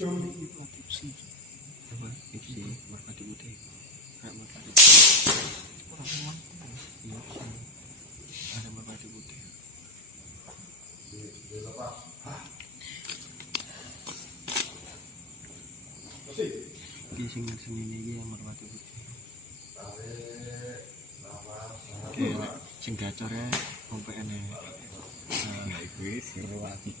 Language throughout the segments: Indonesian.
tipsi apa tipsi merpati putih kayak merpati putih orang iya ada merpati putih sing ini yang merpati putih kayak sing gacornya sampai enek nah itu seru banget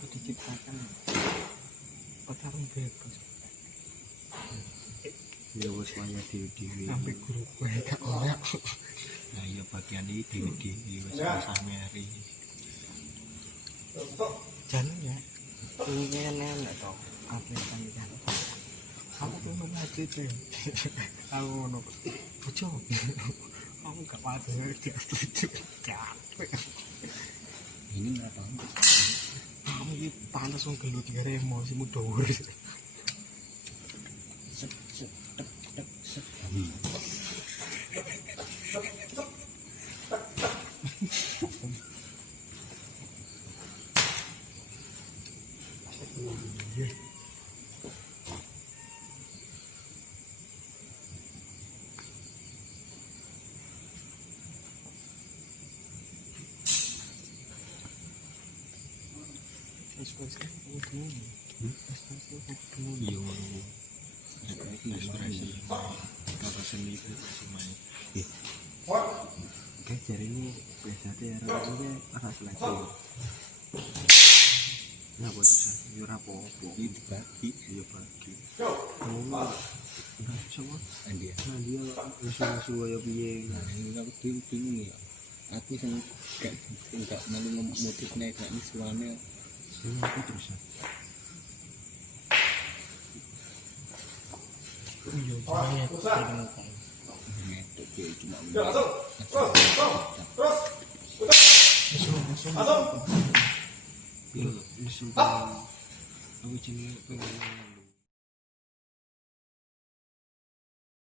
aku diciptakan petarung bebas ya wis waya dhewe sampai guru kowe gak ora nah iya bagian iki dhewe wis samari jan ya ini enak to atlet kan aku tuh maju tuh aku ngono bojo aku gak padu capek ini berapa kamu ini panas wong gelut ya emosimu dhuwur set set tek set Oke, jadi ini biasanya ada seleksi. Nah, buat saya, yura popo. Ini dibagi, iya bagi. Oh, nah, coba. Dia musuh ya piye. Nah, ini aku bingung ya. Aku enggak mau motif naik ini suami. Aku terus. Iya, terus. Aku jadi pengen